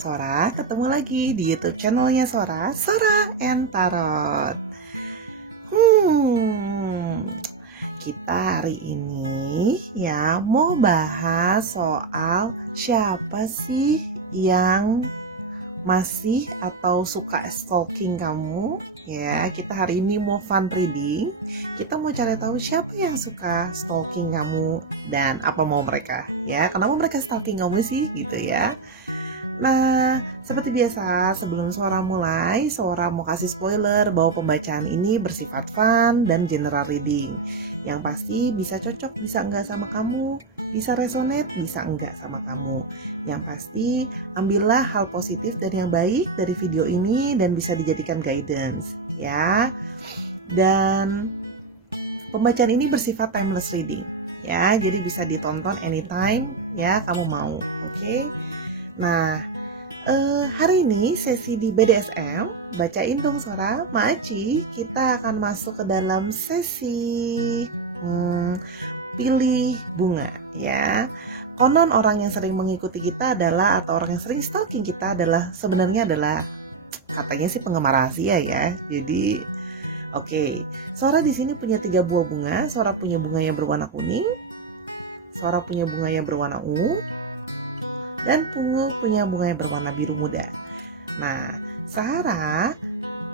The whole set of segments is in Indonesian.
Sobat Sora, ketemu lagi di YouTube channelnya Sora, Sora and Tarot. Kita hari ini ya mau bahas soal siapa sih yang masih atau suka stalking kamu. Ya, kita hari ini mau fun reading. Kita mau cari tahu siapa yang suka stalking kamu dan apa mau mereka. Ya, kenapa mereka stalking kamu sih gitu ya. Nah, seperti biasa, sebelum Sora mulai, Sora mau kasih spoiler bahwa pembacaan ini bersifat fun dan general reading. Yang pasti bisa cocok, bisa enggak sama kamu, bisa resonate, bisa enggak sama kamu. Yang pasti, ambillah hal positif dan yang baik dari video ini dan bisa dijadikan guidance, ya. Dan pembacaan ini bersifat timeless reading, ya. Jadi bisa ditonton anytime, ya, kamu mau, oke? Nah, hari ini sesi di BDSM, bacain dong Sora, Maaci, kita akan masuk ke dalam sesi pilih bunga ya. Konon orang yang sering mengikuti kita adalah, atau orang yang sering stalking kita adalah, sebenarnya adalah, katanya sih penggemar rahasia ya. Jadi, oke, Sora di sini punya 3 buah bunga. Sora punya bunga yang berwarna kuning, Sora punya bunga yang berwarna ungu, dan punya bunga yang berwarna biru muda. Nah, Sarah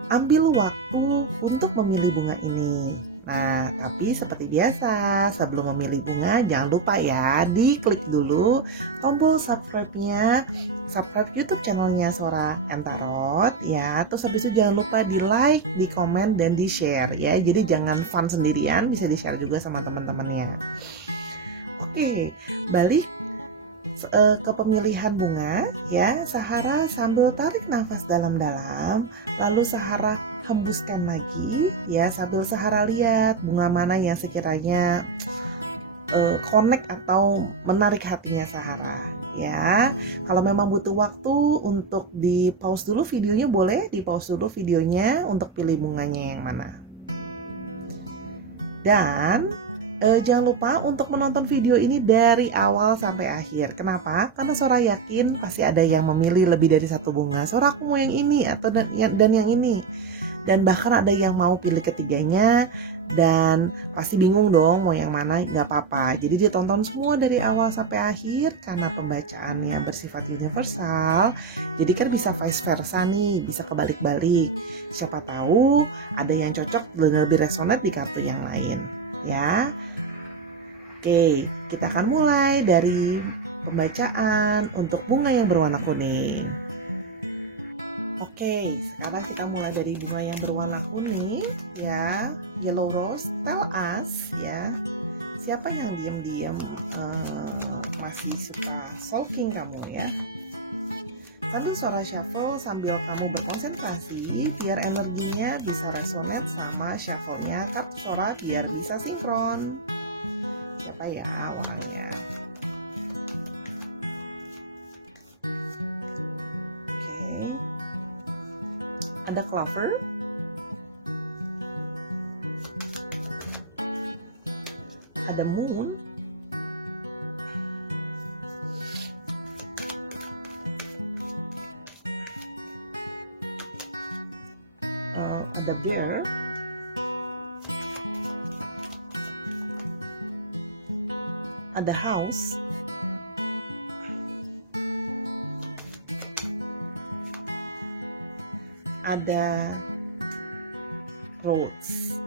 ambil waktu untuk memilih bunga ini. Nah, tapi seperti biasa, sebelum memilih bunga, jangan lupa ya, diklik dulu tombol subscribe-nya, subscribe YouTube channelnya Sora and Tarot ya. Terus habis itu jangan lupa di like, di komen, dan di share ya. Jadi jangan fun sendirian, bisa di share juga sama teman-temannya. Oke, balik ke pemilihan bunga ya. Sahara sambil tarik nafas dalam-dalam, lalu Sahara hembuskan lagi ya, sambil Sahara lihat bunga mana yang sekiranya connect atau menarik hatinya Sahara ya. Kalau memang butuh waktu untuk di pause dulu videonya, boleh di pause dulu videonya untuk pilih bunganya yang mana. Dan jangan lupa untuk menonton video ini dari awal sampai akhir. Kenapa? Karena Sora yakin pasti ada yang memilih lebih dari satu bunga. Sora, aku mau yang ini atau dan yang ini. Dan bahkan ada yang mau pilih ketiganya dan pasti bingung dong mau yang mana, nggak apa-apa. Jadi ditonton semua dari awal sampai akhir karena pembacaannya bersifat universal. Jadi kan bisa vice versa nih, bisa kebalik-balik. Siapa tahu ada yang cocok dan lebih resonate di kartu yang lain. Ya, oke, kita akan mulai dari pembacaan untuk bunga yang berwarna kuning. Oke, sekarang kita mulai dari bunga yang berwarna kuning ya, yellow rose. Tell us ya, siapa yang diam-diam masih suka stalking kamu ya. Sambil Sora shuffle, sambil kamu berkonsentrasi, biar energinya bisa resonate sama shuffle-nya kartu Sora, biar bisa sinkron. Siapa ya awalnya? Oke. Ada Clover. Ada Moon. Ada Bear. Ada House. Ada Roads.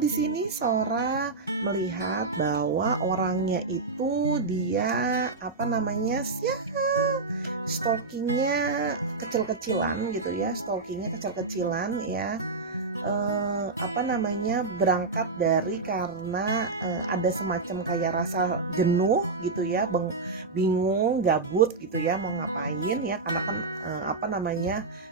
Di sini Sora melihat bahwa orangnya itu dia ya, stalkingnya kecil-kecilan gitu ya, ya. Berangkat dari karena ada semacam kayak rasa jenuh gitu ya, bingung, gabut gitu ya, mau ngapain ya, karena kan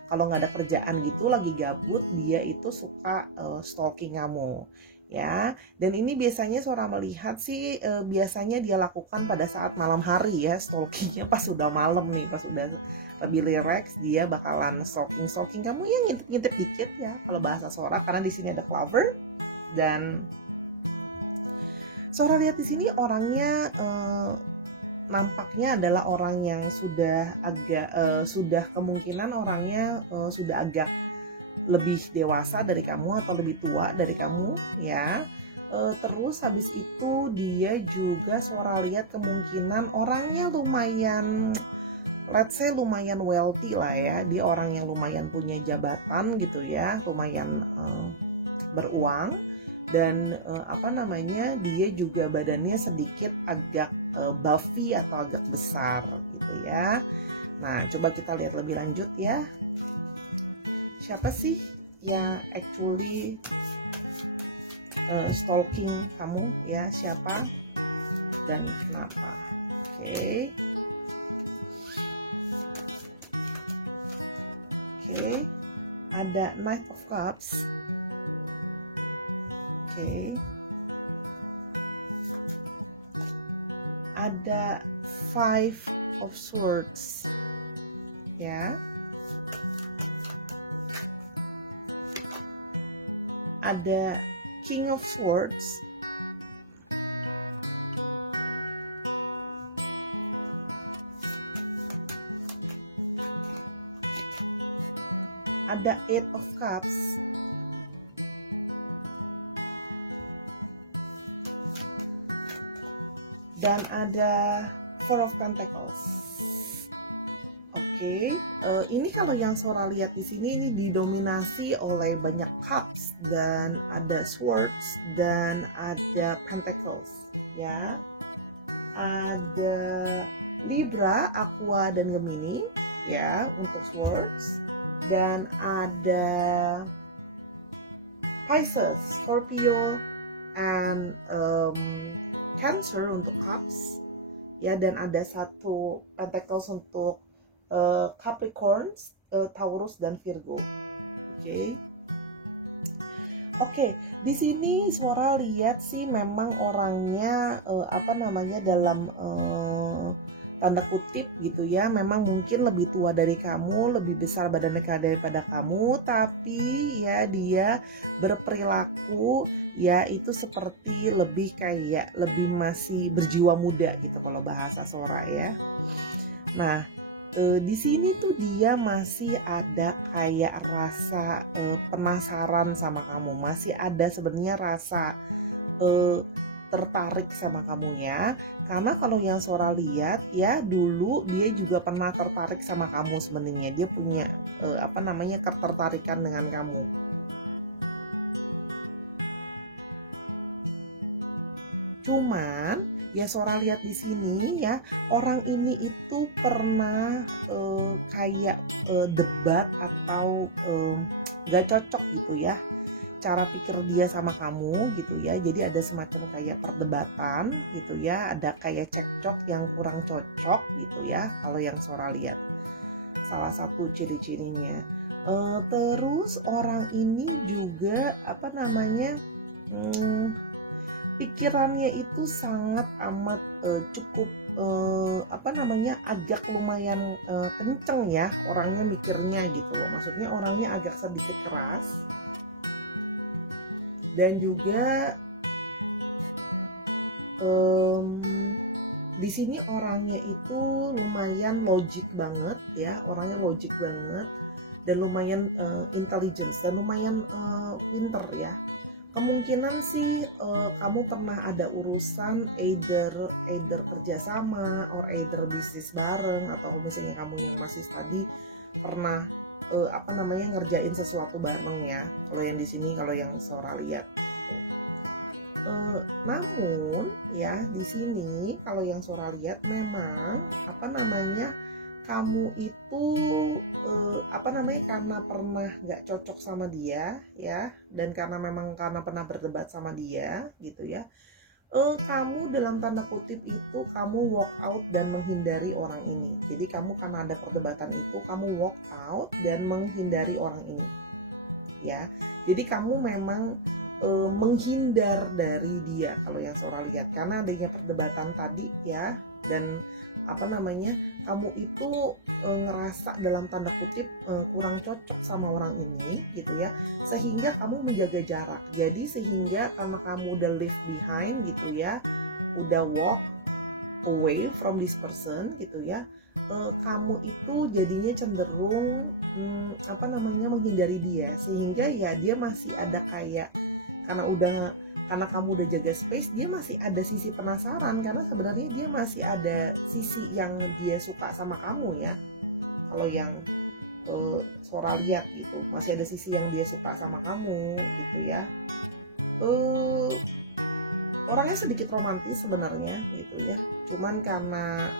kalau nggak ada kerjaan gitu, lagi gabut, dia itu suka stalking kamu ya. Dan ini biasanya Sora melihat sih biasanya dia lakukan pada saat malam hari ya, stalkingnya pas udah malam nih, pas udah lebih relax, dia bakalan stalking kamu yang ngintip-ngintip dikit ya kalau bahasa Sora, karena di sini ada Clover. Dan Sora lihat di sini orangnya nampaknya adalah orang yang sudah agak sudah kemungkinan orangnya sudah agak lebih dewasa dari kamu atau lebih tua dari kamu ya. Terus habis itu dia juga suara lihat kemungkinan orangnya lumayan, let's say lumayan wealthy lah ya. Dia orang yang lumayan punya jabatan gitu ya, lumayan beruang. Dan apa namanya, dia juga badannya sedikit agak buffy atau agak besar gitu ya. Nah, coba kita lihat lebih lanjut ya. Siapa sih yang actually stalking kamu ya? Siapa dan kenapa? Oke. Oke. Ada Knight of Cups. Oke. Ada Five of Swords ya. Ada King of Swords. Ada Eight of Cups. Dan ada Four of Pentacles. Oke, ini kalau yang Sora lihat di sini ini didominasi oleh banyak cups dan ada swords dan ada pentacles, ya. Ada Libra, Aqua dan Gemini, ya untuk swords, dan ada Pisces, Scorpio, and Cancer untuk cups, ya, dan ada satu pentacles untuk Capricorns, Taurus dan Virgo. Oke, di sini Suara lihat sih memang orangnya apa namanya, dalam tanda kutip gitu ya, memang mungkin lebih tua dari kamu, lebih besar badannya daripada kamu, tapi ya dia berperilaku ya itu seperti lebih kayak lebih masih berjiwa muda gitu kalau bahasa Sora ya. Nah, di sini tuh dia masih ada kayak rasa penasaran sama kamu, masih ada sebenarnya rasa tertarik sama kamunya, karena kalau yang Sora lihat ya, dulu dia juga pernah tertarik sama kamu sebenarnya, dia punya apa namanya, ketertarikan dengan kamu. Cuman ya Sora lihat di sini ya, orang ini itu pernah kayak debat atau gak cocok gitu ya cara pikir dia sama kamu gitu ya. Jadi ada semacam kayak perdebatan gitu ya, ada kayak cekcok yang kurang cocok gitu ya kalau yang Sora lihat, salah satu ciri-cirinya. Terus orang ini juga apa namanya, pikirannya itu sangat amat cukup apa namanya, agak lumayan kenceng ya orangnya mikirnya gitu loh. Maksudnya orangnya agak sedikit keras, dan juga di sini orangnya itu lumayan logik banget ya, orangnya logik banget dan lumayan intelligence dan lumayan pinter ya. Kemungkinan sih kamu pernah ada urusan either kerjasama or either bisnis bareng, atau misalnya kamu yang masih study pernah apa namanya, ngerjain sesuatu bareng ya. Kalau yang di sini, kalau yang Sora lihat. Namun ya di sini kalau yang Sora lihat memang apa namanya, kamu itu apa namanya, karena pernah nggak cocok sama dia ya, dan karena pernah berdebat sama dia gitu ya, kamu dalam tanda kutip itu kamu walk out dan menghindari orang ini. Jadi kamu karena ada perdebatan itu, kamu walk out dan menghindari orang ini ya. Jadi kamu memang menghindar dari dia kalau yang Sora lihat, karena adanya perdebatan tadi ya, dan apa namanya, kamu itu ngerasa dalam tanda kutip kurang cocok sama orang ini gitu ya, sehingga kamu menjaga jarak. Jadi sehingga karena kamu udah leave behind gitu ya, udah walk away from this person gitu ya, kamu itu jadinya cenderung menghindari dia, sehingga ya dia masih ada kayak, karena kamu udah jaga space, dia masih ada sisi penasaran, karena sebenarnya dia masih ada sisi yang dia suka sama kamu ya. Kalau yang Sora lihat gitu, masih ada sisi yang dia suka sama kamu gitu ya. Orangnya sedikit romantis sebenarnya gitu ya, cuman karena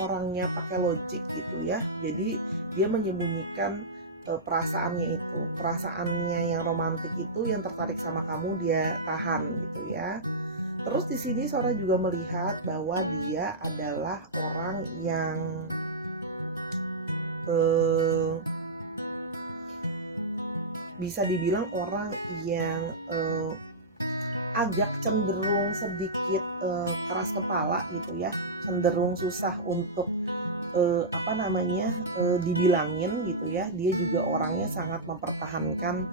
orangnya pakai logik gitu ya, jadi dia menyembunyikan perasaannya yang romantis itu, yang tertarik sama kamu dia tahan gitu ya. Terus di sini Sora juga melihat bahwa dia adalah orang yang bisa dibilang orang yang agak cenderung sedikit keras kepala gitu ya, cenderung susah untuk dibilangin gitu ya. Dia juga orangnya sangat mempertahankan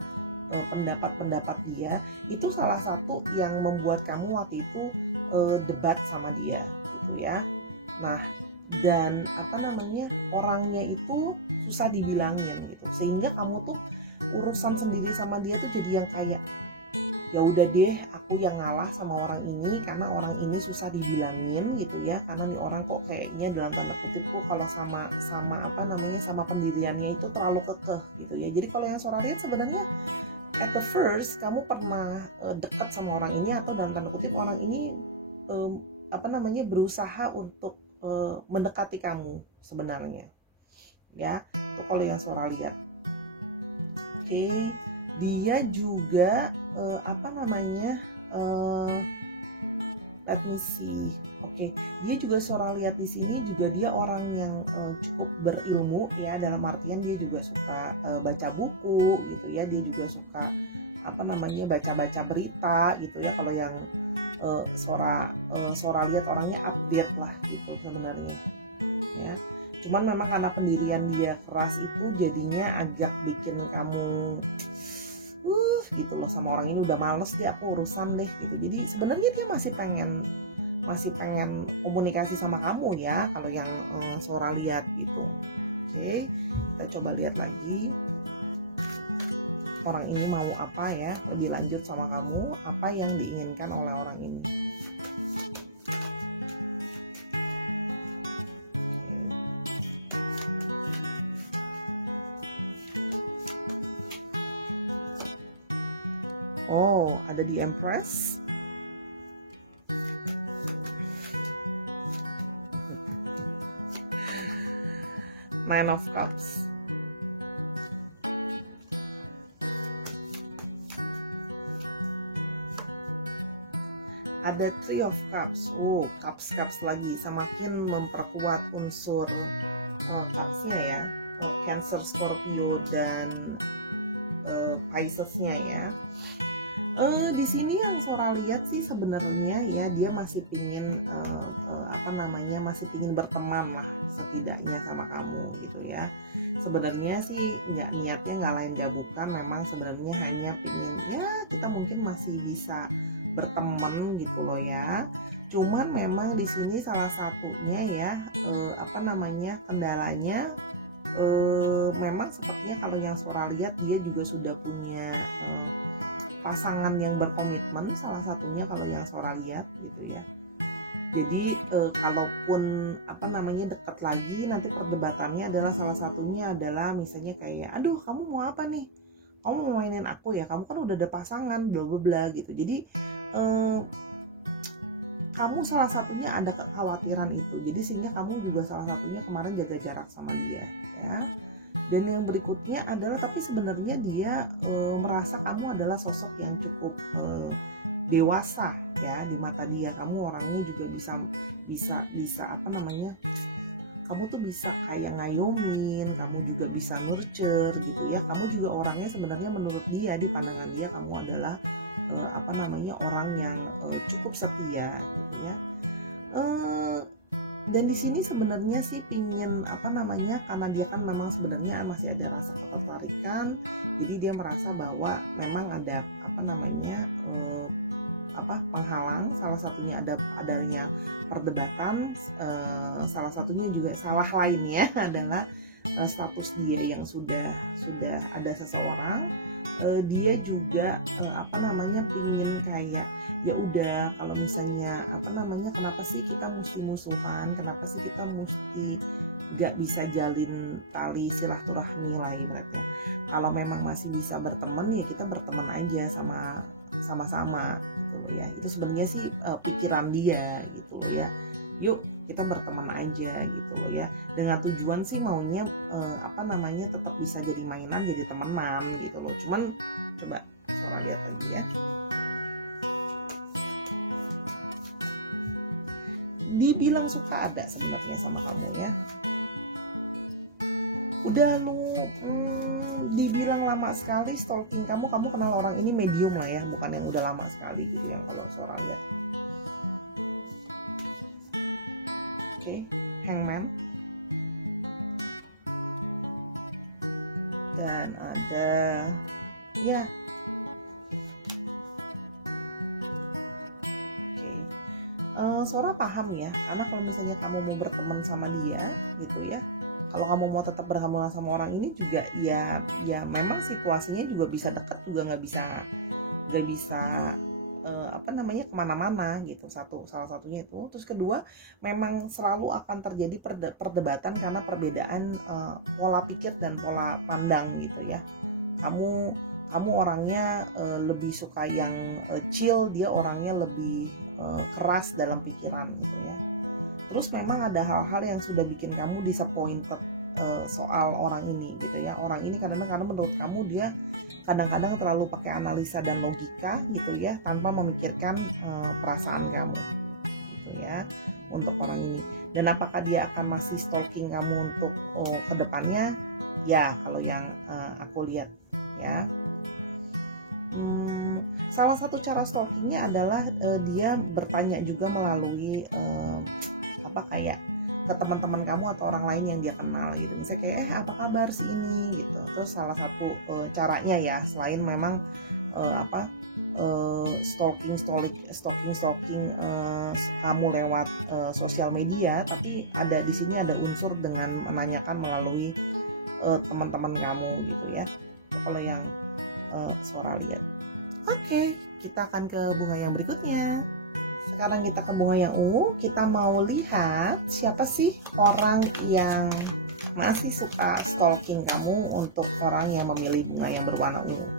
pendapat-pendapat dia. Itu salah satu yang membuat kamu waktu itu debat sama dia gitu ya. Nah, dan orangnya itu susah dibilangin gitu, sehingga kamu tuh urusan sendiri sama dia tuh jadi yang kayak, ya udah deh, aku yang ngalah sama orang ini karena orang ini susah dibilangin gitu ya, karena nih orang kok kayaknya dalam tanda kutip kok kalau sama pendiriannya itu terlalu kekeh gitu ya. Jadi kalau yang Sora lihat sebenarnya at the first kamu pernah dekat sama orang ini, atau dalam tanda kutip orang ini berusaha untuk mendekati kamu sebenarnya ya. Itu kalau yang Sora lihat. Oke, dia juga let me see. Oke, dia juga Sora lihat di sini juga dia orang yang cukup berilmu ya, dalam artian dia juga suka baca buku gitu ya, dia juga suka baca-baca berita gitu ya. Kalau yang Sora lihat orangnya update lah gitu sebenarnya ya. Cuman memang karena pendirian dia keras itu jadinya agak bikin kamu gitu loh, sama orang ini udah males deh aku urusan deh gitu. Jadi sebenarnya dia masih pengen komunikasi sama kamu ya, kalau yang Sora lihat gitu. Oke, kita coba lihat lagi orang ini mau apa ya, lebih lanjut sama kamu, apa yang diinginkan oleh orang ini. Oh, ada di Empress. Nine of Cups. Ada Three of Cups. Oh, cups lagi. Semakin memperkuat unsur cupsnya ya. Cancer, Scorpio, dan Pisces-nya ya. Di sini yang Sora lihat sih sebenarnya ya, dia masih pingin masih pingin berteman lah setidaknya sama kamu gitu ya. Sebenarnya sih niatnya nggak lain nggak bukan, memang sebenarnya hanya pingin ya kita mungkin masih bisa berteman gitu loh ya. Cuman memang di sini salah satunya ya kendalanya memang sepertinya kalau yang Sora lihat dia juga sudah punya pasangan yang berkomitmen, salah satunya kalau yang Sora lihat gitu ya. Jadi kalaupun dekat lagi, nanti perdebatannya adalah salah satunya adalah misalnya kayak, aduh kamu mau apa nih, kamu mau mainin aku ya, kamu kan udah ada pasangan bla bla bla gitu. Jadi kamu salah satunya ada kekhawatiran itu, jadi sehingga kamu juga salah satunya kemarin jaga jarak sama dia ya. Dan yang berikutnya adalah, tapi sebenarnya dia merasa kamu adalah sosok yang cukup dewasa ya di mata dia. Kamu orangnya juga bisa kamu tuh bisa kayak ngayomin, kamu juga bisa nurture gitu ya. Kamu juga orangnya sebenarnya menurut dia, di pandangan dia kamu adalah orang yang cukup setia gitu ya. Dan di sini sebenarnya sih pingin karena dia kan memang sebenarnya masih ada rasa ketertarikan, jadi dia merasa bahwa memang ada penghalang, salah satunya adanya perdebatan, salah satunya juga salah lainnya adalah status dia yang sudah ada seseorang. Dia juga pingin kayak ya udah, kalau misalnya kenapa sih kita mesti musuhan, kenapa sih kita mesti gak bisa jalin tali silaturahmi lah ibaratnya. Kalau memang masih bisa berteman ya kita berteman aja sama-sama gitu loh ya. Itu sebenarnya sih pikiran dia gitu loh ya. Yuk kita berteman aja gitu loh ya, dengan tujuan sih maunya tetap bisa jadi mainan, jadi temenan gitu loh. Cuman coba Sora lihat lagi ya, dibilang suka ada sebenarnya sama kamu ya. Udah lu dibilang lama sekali stalking kamu kenal orang ini medium lah ya, bukan yang udah lama sekali gitu yang kalau Sora lihat. Oke, Hangman. Dan ada ya. Oke. Sora paham ya, karena kalau misalnya kamu mau berteman sama dia gitu ya, kalau kamu mau tetap berhubungan sama orang ini juga ya memang situasinya juga bisa dekat, juga nggak bisa kemana-mana gitu. Salah satunya itu. Terus kedua, memang selalu akan terjadi perdebatan karena perbedaan pola pikir dan pola pandang gitu ya. Kamu orangnya lebih suka yang chill, dia orangnya lebih keras dalam pikiran gitu ya. Terus memang ada hal-hal yang sudah bikin kamu disappointed soal orang ini gitu ya. Orang ini kadang-kadang menurut kamu dia kadang-kadang terlalu pakai analisa dan logika gitu ya, tanpa memikirkan perasaan kamu gitu ya untuk orang ini. Dan apakah dia akan masih stalking kamu untuk kedepannya? Ya, kalau yang aku lihat ya. Salah satu cara stalkingnya adalah dia bertanya juga melalui kayak ke teman-teman kamu atau orang lain yang dia kenal gitu. Misalnya kayak apa kabar si ini gitu. Terus salah satu caranya ya, selain memang stalking kamu lewat sosial media, tapi di sini ada unsur dengan menanyakan melalui teman-teman kamu gitu ya. Kalau yang Sora lihat. Oke, kita akan ke bunga yang berikutnya. Sekarang kita ke bunga yang ungu. Kita mau lihat siapa sih orang yang masih suka stalking kamu untuk orang yang memilih bunga yang berwarna ungu.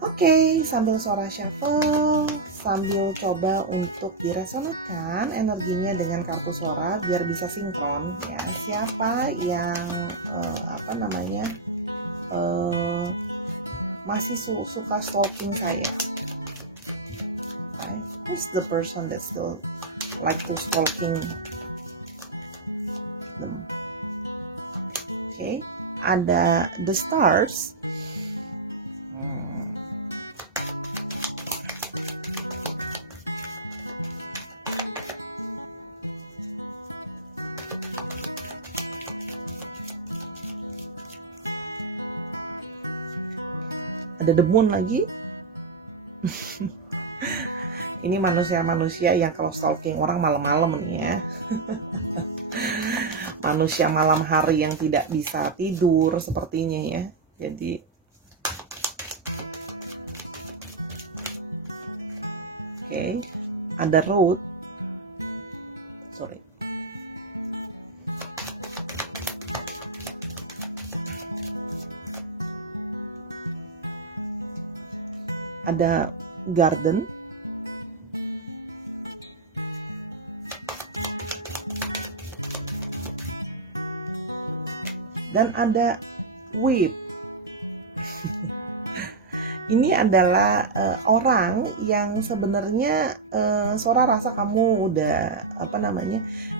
Oke, sambil Sora shuffle, sambil coba untuk diresonankan energinya dengan kartu Sora biar bisa sinkron ya. Siapa yang masih suka stalking saya? Okay. Who's the person that still like to stalking them? Okay, ada the stars. Ada the moon lagi. Ini manusia-manusia yang kalau stalking orang malam-malam nih ya. Manusia malam hari yang tidak bisa tidur sepertinya ya. Jadi oke, ada road. Sorry. Ada garden. Dan ada whip. Ini adalah orang yang sebenarnya Sora rasa kamu udah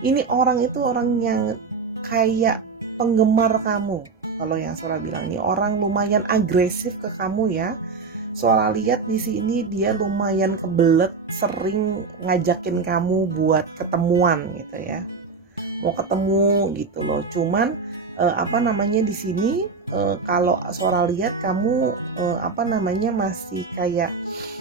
ini orang itu orang yang kayak penggemar kamu. Kalau yang Sora bilang ini orang lumayan agresif ke kamu ya. Sora lihat di sini dia lumayan kebelet, sering ngajakin kamu buat ketemuan gitu ya. Mau ketemu gitu loh. Cuman di sini kalau Sora lihat kamu masih kayak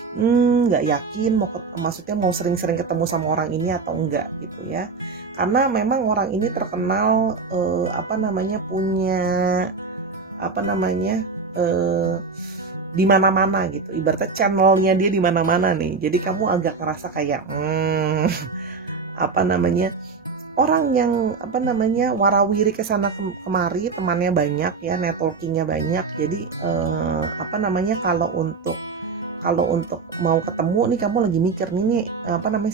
nggak yakin maksudnya mau sering-sering ketemu sama orang ini atau enggak gitu ya. Karena memang orang ini terkenal punya di mana-mana gitu. Ibaratnya channelnya dia di mana-mana nih. Jadi kamu agak ngerasa kayak orang yang warawiri ke sana kemari, temannya banyak ya, networkingnya banyak. Jadi kalau untuk mau ketemu nih, kamu lagi mikir nih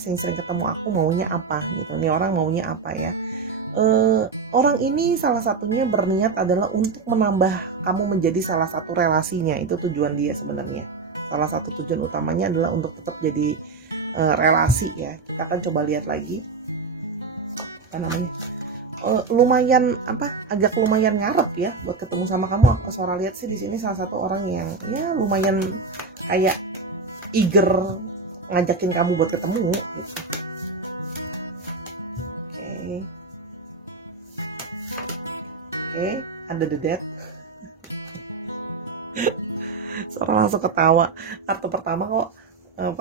sering-sering ketemu aku maunya apa gitu. Nih orang maunya apa ya? Orang ini salah satunya berniat adalah untuk menambah kamu menjadi salah satu relasinya. Itu tujuan dia sebenarnya. Salah satu tujuan utamanya adalah untuk tetap jadi relasi ya. Kita akan coba lihat lagi. Lumayan agak lumayan ngarep ya buat ketemu sama kamu. Sora lihat sih di sini salah satu orang yang ya lumayan kayak eager ngajakin kamu buat ketemu gitu. Oke, ada the dead. Sora langsung ketawa. Kartu pertama kok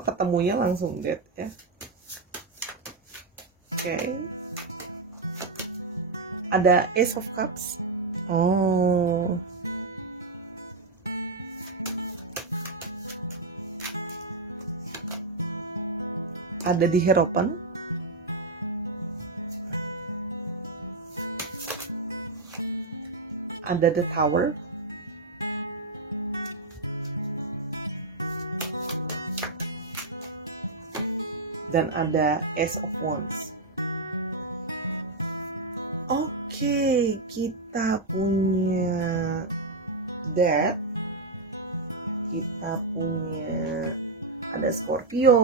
ketemunya langsung dead ya. Oke. Ada Ace of Cups. Oh. Ada di Hierophant. Ada The Tower. Dan ada Ace of Wands. Oke, kita punya Death. Kita punya ada Scorpio,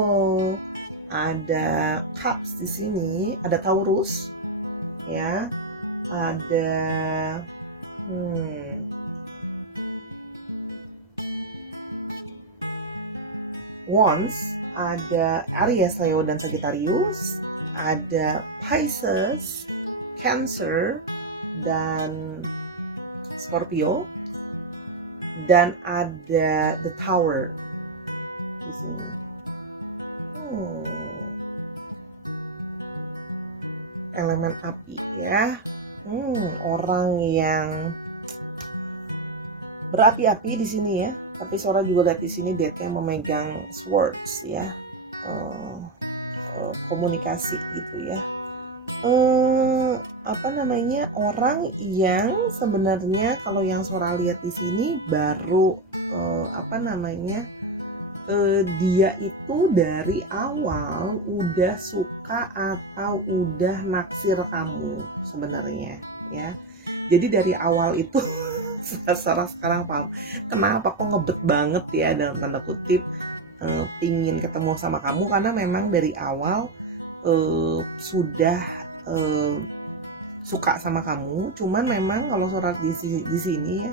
ada Cups di sini, ada Taurus, ya, ada Wands, ada Aries, Leo, dan Sagittarius, ada Pisces, Cancer, dan Scorpio, dan ada The Tower di sini. Elemen api ya. Orang yang berapi-api di sini ya. Tapi Sora juga lihat di sini dia kayak memegang swords ya. Komunikasi gitu ya. Orang yang sebenarnya kalau yang Sora lihat di sini baru dia itu dari awal udah suka atau udah naksir kamu sebenarnya ya. Jadi dari awal itu sekarang paham kenapa kok ngebet banget ya dalam tanda kutip pingin ketemu sama kamu, karena memang dari awal sudah suka sama kamu. Cuman memang kalau surat di sini ya,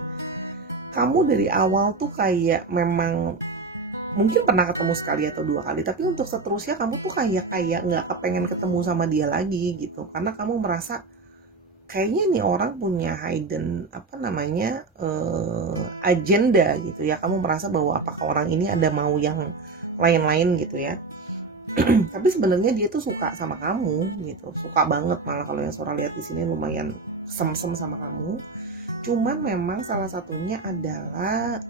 kamu dari awal tuh kayak memang mungkin pernah ketemu sekali atau dua kali, tapi untuk seterusnya kamu tuh kayak nggak kepengen ketemu sama dia lagi gitu, karena kamu merasa kayaknya nih orang punya hidden agenda gitu ya. Kamu merasa bahwa apakah orang ini ada mau yang lain-lain gitu ya. Tapi sebenarnya dia tuh suka sama kamu gitu, suka banget. Malah kalau yang Sora lihat di sini lumayan sem-sem sama kamu. Cuman memang salah satunya adalah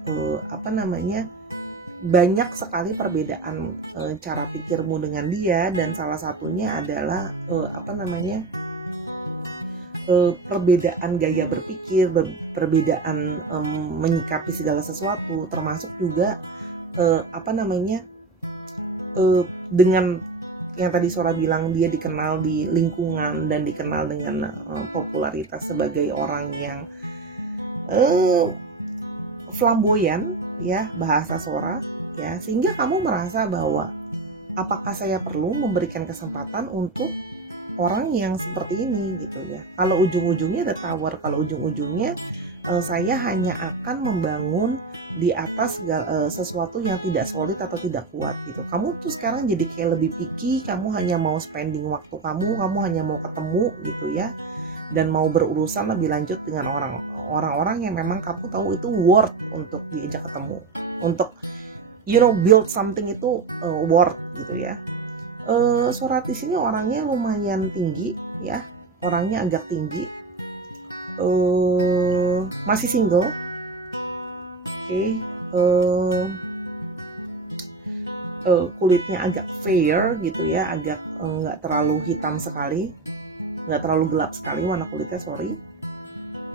banyak sekali perbedaan cara pikirmu dengan dia, dan salah satunya adalah perbedaan gaya berpikir, perbedaan menyikapi segala sesuatu, termasuk juga dengan yang tadi Sora bilang dia dikenal di lingkungan dan dikenal dengan popularitas sebagai orang yang flamboyan ya, bahasa Sora ya, sehingga kamu merasa bahwa apakah saya perlu memberikan kesempatan untuk orang yang seperti ini gitu ya. Kalau ujung-ujungnya ada Tower, kalau ujung-ujungnya saya hanya akan membangun di atas sesuatu yang tidak solid atau tidak kuat gitu. Kamu tuh sekarang jadi kayak lebih picky, kamu hanya mau spending waktu kamu hanya mau ketemu gitu ya, dan mau berurusan lebih lanjut dengan orang-orang yang memang kamu tahu itu worth untuk diajak ketemu, untuk build something itu worth gitu ya. Surat di sini orangnya lumayan tinggi ya, orangnya agak tinggi, masih single, oke. Kulitnya agak fair gitu ya, agak nggak terlalu hitam sekali, nggak terlalu gelap sekali warna kulitnya, sorry.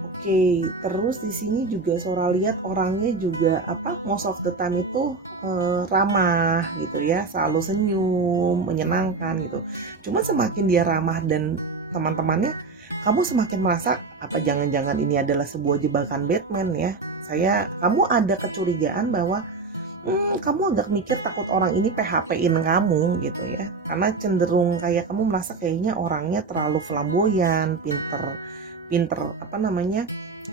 Oke, terus di sini juga Sora lihat orangnya juga most of the time itu ramah gitu ya, selalu senyum, menyenangkan gitu. Cuma semakin dia ramah dan teman-temannya, kamu semakin merasa apa jangan-jangan ini adalah sebuah jebakan Batman ya. Kamu ada kecurigaan bahwa kamu agak mikir takut orang ini PHP-in kamu gitu ya. Karena cenderung kayak kamu merasa kayaknya orangnya terlalu flamboyan, pinter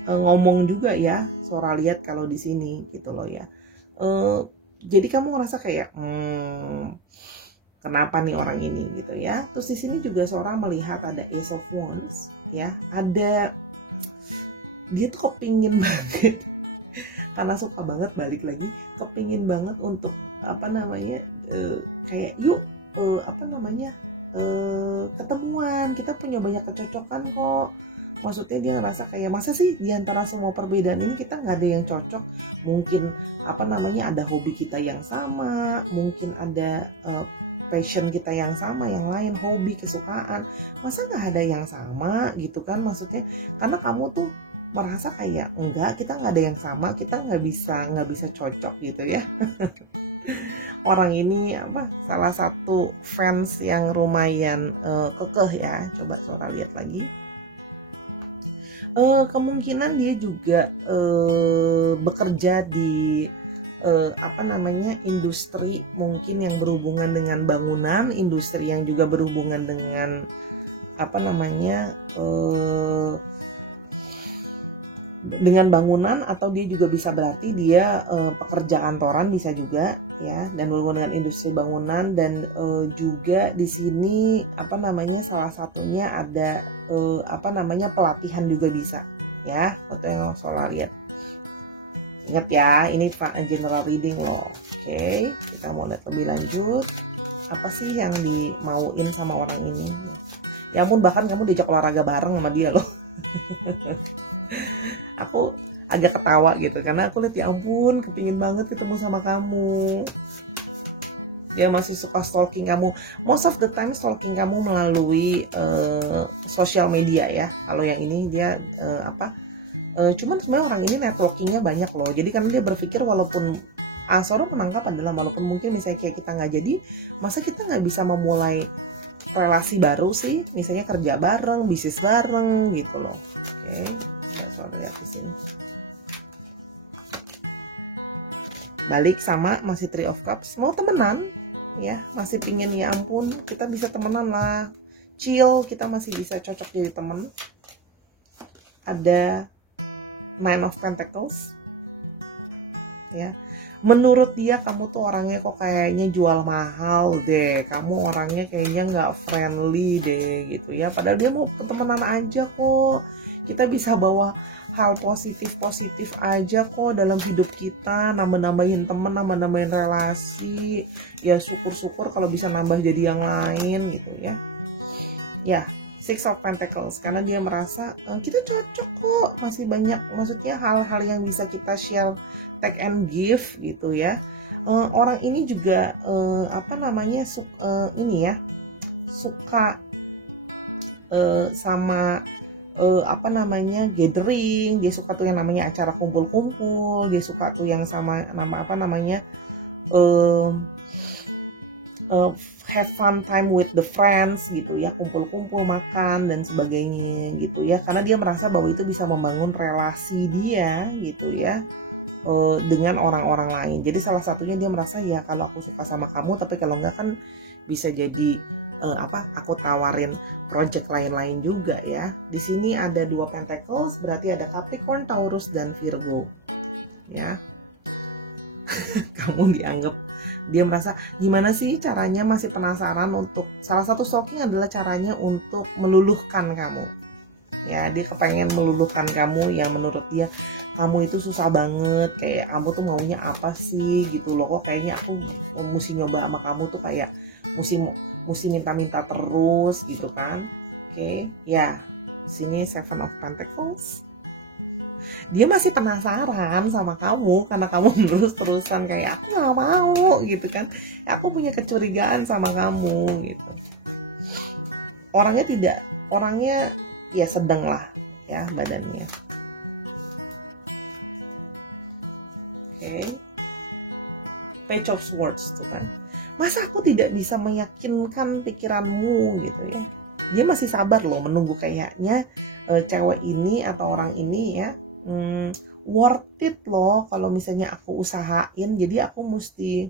ngomong juga ya. Sora lihat kalau di sini gitu loh ya. Jadi kamu ngerasa kayak kenapa nih orang ini gitu ya. Terus di sini juga Sora melihat ada Ace of Wands ya. Dia tuh kepingin banget karena suka banget, balik lagi kepingin banget untuk kayak yuk ketemuan, kita punya banyak kecocokan kok. Maksudnya dia ngerasa kayak masa sih diantara semua perbedaan ini kita nggak ada yang cocok. Mungkin ada hobi kita yang sama, mungkin ada passion kita yang sama, yang lain hobi kesukaan, masa nggak ada yang sama gitu kan. Maksudnya karena kamu tuh merasa kayak enggak, kita nggak ada yang sama, kita nggak bisa cocok gitu ya. Orang ini salah satu fans yang lumayan kekeh ya. Coba Sora lihat lagi. Kemungkinan dia juga bekerja di industri mungkin yang berhubungan dengan bangunan, industri yang juga berhubungan dengan dengan bangunan, atau dia juga bisa berarti dia pekerja kantoran bisa juga ya, dan berhubungan dengan industri bangunan. Dan juga di sini salah satunya ada pelatihan juga bisa ya, foto yang Sora lihat. Ingat ya, ini general reading loh. Oke, kita mau lihat lebih lanjut apa sih yang dimauin sama orang ini. Ya ampun, bahkan kamu diajak olahraga bareng sama dia loh. Aku agak ketawa gitu karena aku lihat ya ampun, kepingin banget ketemu sama kamu. Dia masih suka stalking kamu, most of the time stalking kamu melalui sosial media ya. Kalau yang ini dia cuman sebenarnya orang ini networkingnya banyak loh. Jadi karena dia berpikir walaupun Sora menangkap adalah walaupun mungkin misalnya kayak kita nggak jadi, masa kita nggak bisa memulai relasi baru sih, misalnya kerja bareng, bisnis bareng gitu loh. Oke. Nggak soal lihat di sini. Balik sama masih Three of Cups, mau temenan ya, masih pingin ya ampun kita bisa temenan lah, chill, kita masih bisa cocok jadi temen. Ada Nine of Pentacles ya. Menurut dia kamu tuh orangnya kok kayaknya jual mahal deh, kamu orangnya kayaknya nggak friendly deh gitu ya, padahal dia mau ketemenan aja kok. Kita bisa bawa hal positif aja kok dalam hidup kita, nambah-nambahin temen, nambah-nambahin relasi. Ya syukur-syukur kalau bisa nambah jadi yang lain gitu ya. Ya, Six of Pentacles, karena dia merasa kita cocok kok, masih banyak, maksudnya hal-hal yang bisa kita share, take and give gitu ya. Orang ini juga suka sama gathering, dia suka tuh yang namanya acara kumpul-kumpul, dia suka tuh yang sama have fun time with the friends gitu ya, kumpul-kumpul, makan dan sebagainya gitu ya, karena dia merasa bahwa itu bisa membangun relasi dia gitu ya dengan orang-orang lain. Jadi salah satunya dia merasa ya kalau aku suka sama kamu, tapi kalau enggak kan bisa jadi aku tawarin project lain-lain juga ya. Di sini ada dua Pentacles, berarti ada Capricorn, Taurus, dan Virgo. Ya. Kamu dianggap, dia merasa gimana sih caranya, masih penasaran untuk, salah satu stalking adalah caranya untuk meluluhkan kamu. Ya, dia kepengen meluluhkan kamu yang menurut dia kamu itu susah banget, kayak kamu tuh maunya apa sih gitu loh, kok kayaknya aku mesti nyoba sama kamu tuh kayak mesti mesti minta-minta terus gitu kan. Oke, ya. Sini Seven of Pentacles. Dia masih penasaran sama kamu karena kamu terus-terusan kayak aku nggak mau gitu kan. Aku punya kecurigaan sama kamu gitu. Orangnya ya sedang lah ya badannya. Oke. Page of Swords tuh kan. Masa aku tidak bisa meyakinkan pikiranmu gitu ya. Dia masih sabar loh menunggu kayaknya cewek ini atau orang ini ya worth it loh kalau misalnya aku usahain. Jadi aku mesti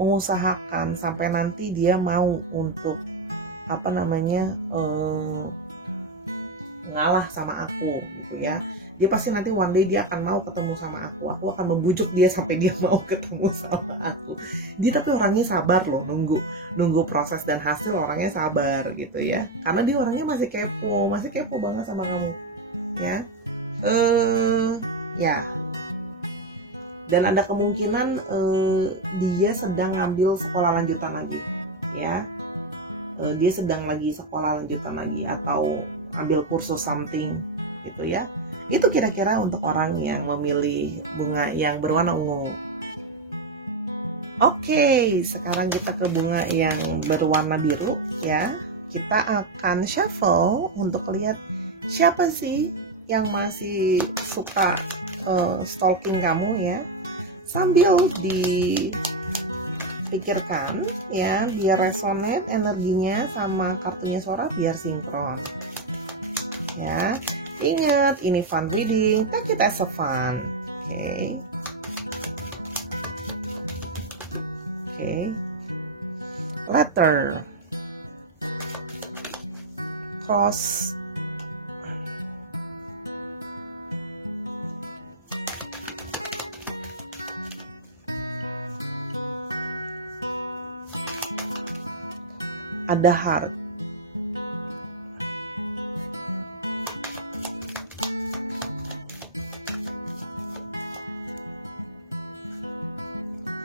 mengusahakan sampai nanti dia mau untuk apa namanya ngalah sama aku gitu ya. Dia pasti nanti one day dia akan mau ketemu sama aku akan membujuk dia sampai dia mau ketemu sama aku. Dia tapi orangnya sabar loh, nunggu proses dan hasil, orangnya sabar gitu ya, karena dia orangnya masih kepo banget sama kamu ya. Ya, dan ada kemungkinan dia sedang ngambil sekolah lanjutan lagi ya. Dia sedang lagi sekolah lanjutan lagi atau ambil kursus something gitu ya. Itu kira-kira untuk orang yang memilih bunga yang berwarna ungu. Oke, sekarang kita ke bunga yang berwarna biru ya. Kita akan shuffle untuk lihat siapa sih yang masih suka stalking kamu ya. Sambil dipikirkan ya, biar resonate energinya sama kartunya Sora, biar sinkron. Ya, ingat ini fun reading, take it as a fun. Oke. Letter, cross, ada heart,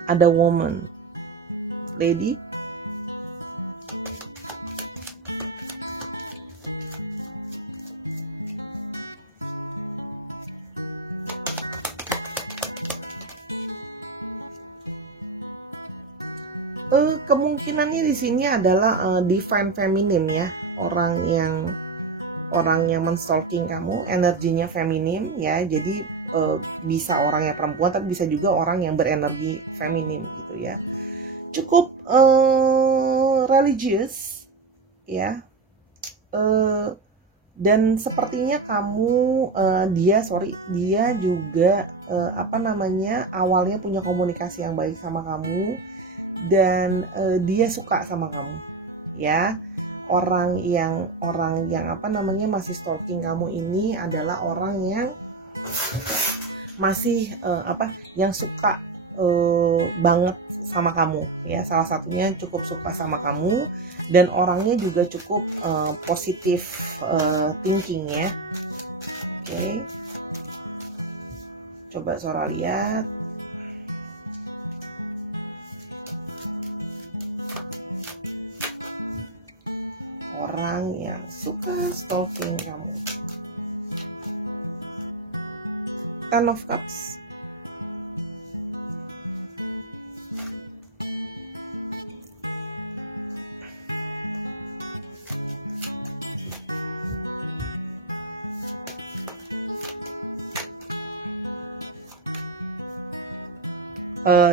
ada woman, lady, kemungkinannya di sini adalah divine feminine ya, orang yang menstalking kamu energinya feminim ya. Jadi bisa orangnya perempuan tapi bisa juga orang yang berenergi feminim gitu ya. Cukup religious ya. Dan sepertinya kamu dia juga awalnya punya komunikasi yang baik sama kamu dan dia suka sama kamu ya. Orang yang masih stalking kamu ini adalah orang yang masih yang suka banget sama kamu ya. Salah satunya cukup suka sama kamu dan orangnya juga cukup positif thinking ya. Oke. Coba Sora lihat. Orang yang suka stalking kamu. Ten of Cups.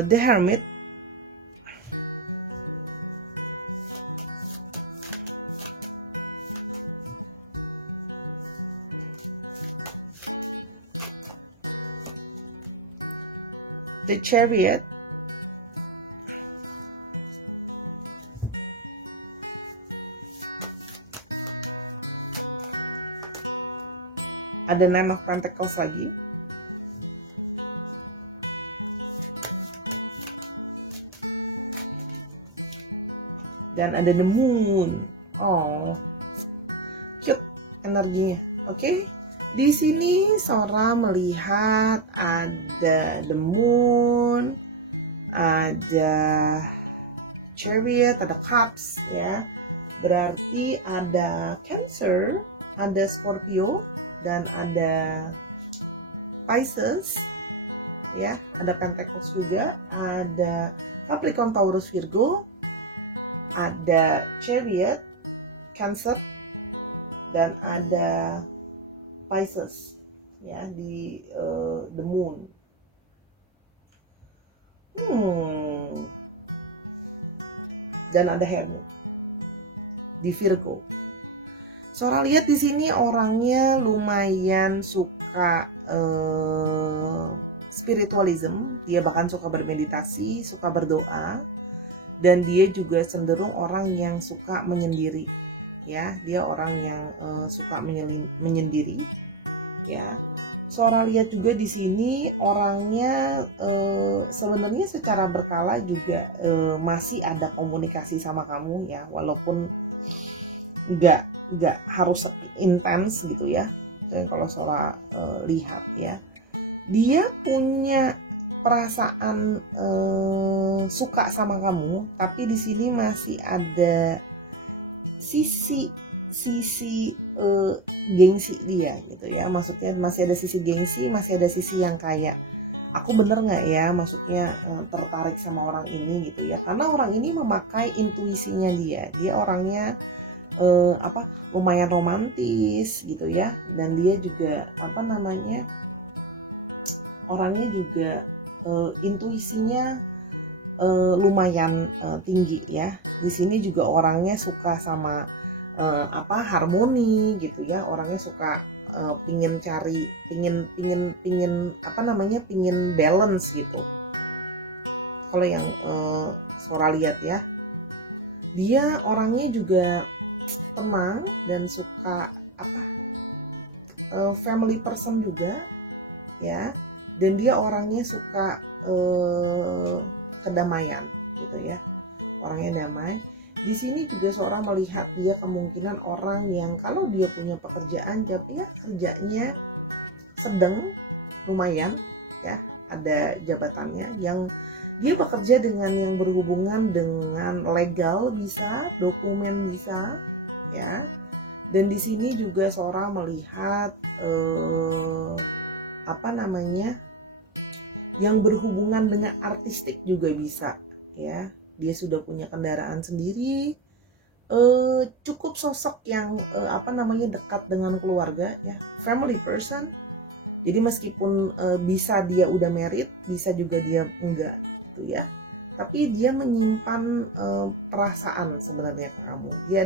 The Hermit. The Chariot. Ada Nine of Pentacles lagi. Dan ada The Moon. Oh, cute energinya. Oke. Di sini Sora melihat ada the moon, ada chariot, ada cups ya. Berarti ada Cancer, ada Scorpio, dan ada Pisces ya, ada Pentacles juga, ada Capricorn, Taurus, Virgo, ada Chariot, Cancer, dan ada Pisces ya di the moon. Dan ada Hermit di Virgo. Sora lihat di sini orangnya lumayan suka spiritualism, dia bahkan suka bermeditasi, suka berdoa, dan dia juga cenderung orang yang suka menyendiri. Ya, dia orang yang suka menyendiri. Ya, Sora lihat juga di sini orangnya sebenarnya secara berkala juga masih ada komunikasi sama kamu ya, walaupun nggak harus intens gitu ya. Dan kalau Sora lihat ya, dia punya perasaan suka sama kamu, tapi di sini masih ada sisi gengsi dia gitu ya. Maksudnya masih ada sisi gengsi, masih ada sisi yang kayak aku bener nggak ya, maksudnya tertarik sama orang ini gitu ya. Karena orang ini memakai intuisinya dia orangnya lumayan romantis gitu ya, dan dia juga orangnya juga intuisinya lumayan tinggi ya. Di sini juga orangnya suka sama harmoni gitu ya. Orangnya suka pingin balance gitu. Kalau yang Sora lihat ya, dia orangnya juga tenang dan suka family person juga ya. Dan dia orangnya suka kedamaian gitu ya, orangnya damai. Di sini juga seorang melihat dia kemungkinan orang yang kalau dia punya pekerjaan ya kerjanya sedang lumayan ya, ada jabatannya yang dia bekerja dengan yang berhubungan dengan legal, bisa dokumen, bisa ya. Dan di sini juga seorang melihat yang berhubungan dengan artistik juga bisa ya. Dia sudah punya kendaraan sendiri, cukup sosok yang dekat dengan keluarga ya, family person. Jadi meskipun bisa dia udah married, bisa juga dia enggak gitu ya, tapi dia menyimpan perasaan sebenarnya ke kamu. Dia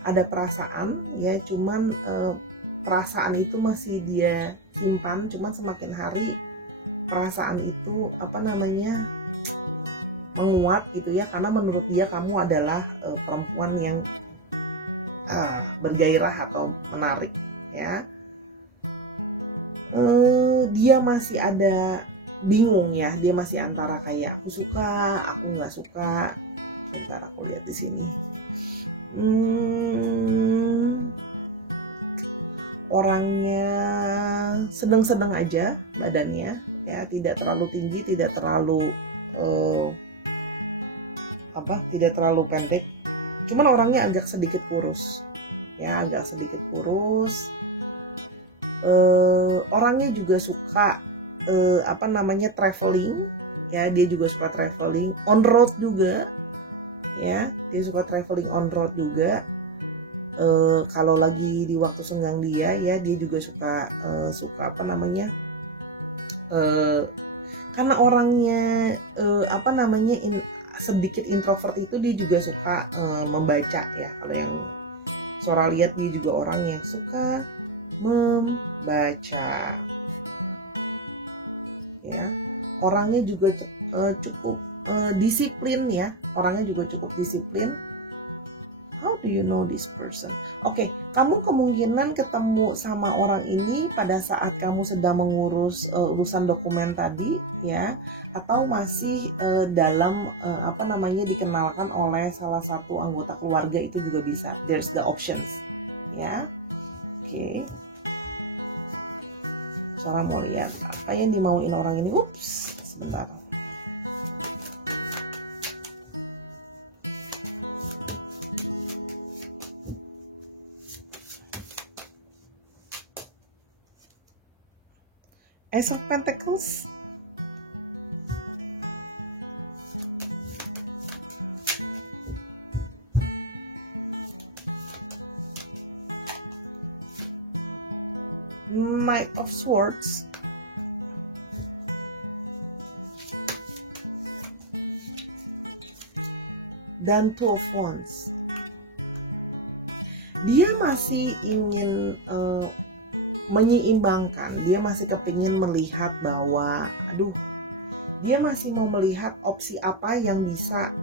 ada perasaan ya, cuman perasaan itu masih dia simpan, cuman semakin hari perasaan itu menguat gitu ya, karena menurut dia kamu adalah perempuan yang bergairah atau menarik ya. Dia masih ada bingung ya, dia masih antara kayak aku suka, aku nggak suka. Bentar aku lihat di sini. Orangnya sedang-sedang aja badannya ya, tidak terlalu tinggi, tidak terlalu pendek, cuman orangnya agak sedikit kurus ya, agak sedikit kurus. Orangnya juga suka traveling ya, dia juga suka traveling on road juga ya, dia suka traveling on road juga. Kalau lagi di waktu senggang dia ya, dia juga suka karena orangnya sedikit introvert itu, dia juga suka membaca ya. Kalau yang Sora lihat, dia juga orang yang suka membaca ya. Orangnya juga cukup disiplin ya, orangnya juga cukup disiplin. How do you know this person? Oke, kamu kemungkinan ketemu sama orang ini pada saat kamu sedang mengurus urusan dokumen tadi ya, atau masih dalam dikenalkan oleh salah satu anggota keluarga, itu juga bisa. There's the options ya. Oke. Sora mau lihat apa yang dimauin orang ini. Ups, sebentar. Ace of Pentacles. Knight of Swords. Dan Two of Wands. Dia masih ingin menyeimbangkan, dia masih kepingin melihat bahwa, dia masih mau melihat opsi apa yang bisa,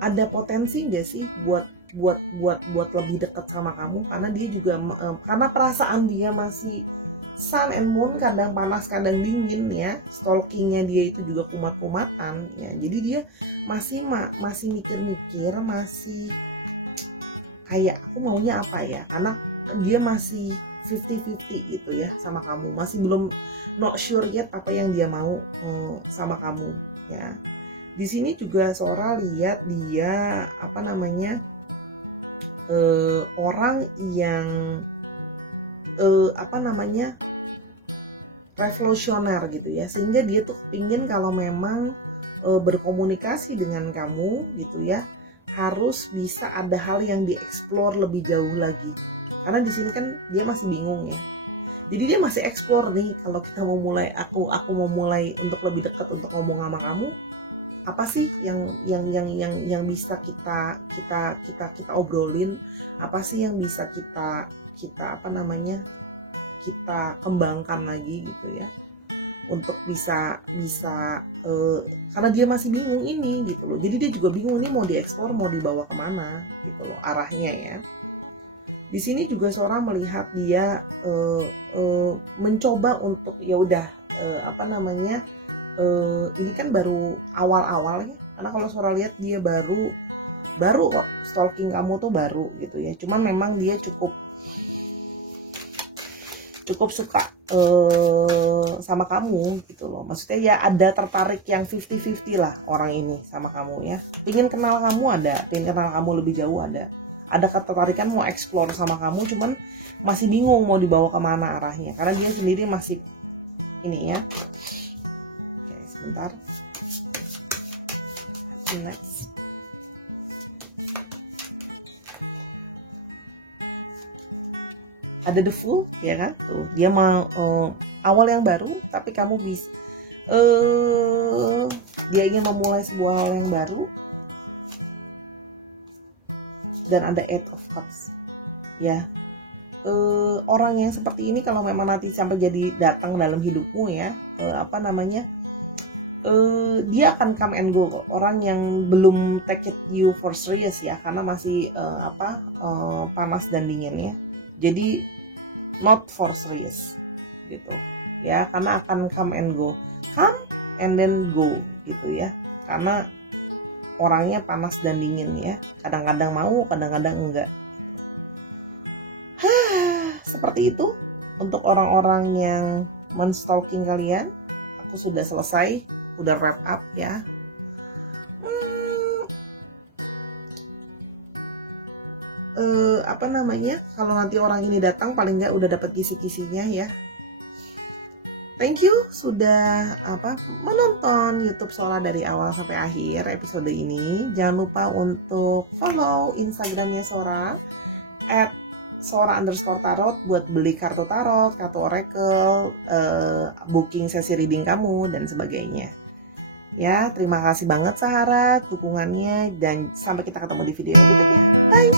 ada potensi nggak sih buat lebih dekat sama kamu, karena dia juga karena perasaan dia masih Sun and Moon, kadang panas kadang dingin ya, stalkingnya dia itu juga kumat-kumatan ya, jadi dia masih mikir-mikir, masih kayak aku maunya apa ya, karena dia masih 50-50 gitu ya sama kamu, masih belum not sure yet apa yang dia mau sama kamu ya. Di sini juga Sora lihat dia orang yang revolusioner gitu ya, sehingga dia tuh pingin kalau memang berkomunikasi dengan kamu gitu ya, harus bisa ada hal yang dieksplor lebih jauh lagi, karena di sini kan dia masih bingung ya, jadi dia masih eksplor nih. Kalau kita mau mulai, aku mau mulai untuk lebih dekat untuk ngomong sama kamu, apa sih yang bisa kita obrolin, apa sih yang bisa kita kembangkan lagi gitu ya, untuk bisa karena dia masih bingung ini gitu loh, jadi dia juga bingung ini mau dieksplor, mau dibawa kemana gitu loh arahnya ya. Di sini juga Sora melihat dia mencoba untuk ya udah ini kan baru awal-awal ya, karena kalau Sora lihat dia baru kok stalking kamu tuh baru gitu ya, cuman memang dia cukup suka sama kamu gitu loh, maksudnya ya ada tertarik yang 50-50 lah orang ini sama kamu ya, pengen kenal kamu ada, pengen kenal kamu lebih jauh ada ketertarikan mau explore sama kamu, cuman masih bingung mau dibawa kemana arahnya, karena dia sendiri masih ini ya. Oke, sebentar. Next. Ada The Fool ya kan, tuh dia mau awal yang baru, tapi kamu bisa dia ingin memulai sebuah hal yang baru. Dan ada Eight of Cups ya. Orang yang seperti ini kalau memang nanti sampai jadi datang dalam hidupmu ya, dia akan come and go kok. Orang yang belum take it you for serious ya, karena masih panas dan dingin ya, jadi not for serious gitu ya, karena akan come and go, come and then go gitu ya, karena orangnya panas dan dingin ya, kadang-kadang mau, kadang-kadang enggak. Seperti itu untuk orang-orang yang menstalking kalian. Aku sudah selesai, udah wrap up ya. Kalau nanti orang ini datang, paling nggak udah dapat kisi-kisinya ya. Thank you sudah menonton YouTube Sora dari awal sampai akhir episode ini. Jangan lupa untuk follow Instagramnya Sora @Sora_tarot buat beli kartu tarot, kartu oracle, booking sesi reading kamu dan sebagainya. Ya, terima kasih banget sahabat dukungannya, dan sampai kita ketemu di video yang berikutnya. Bye.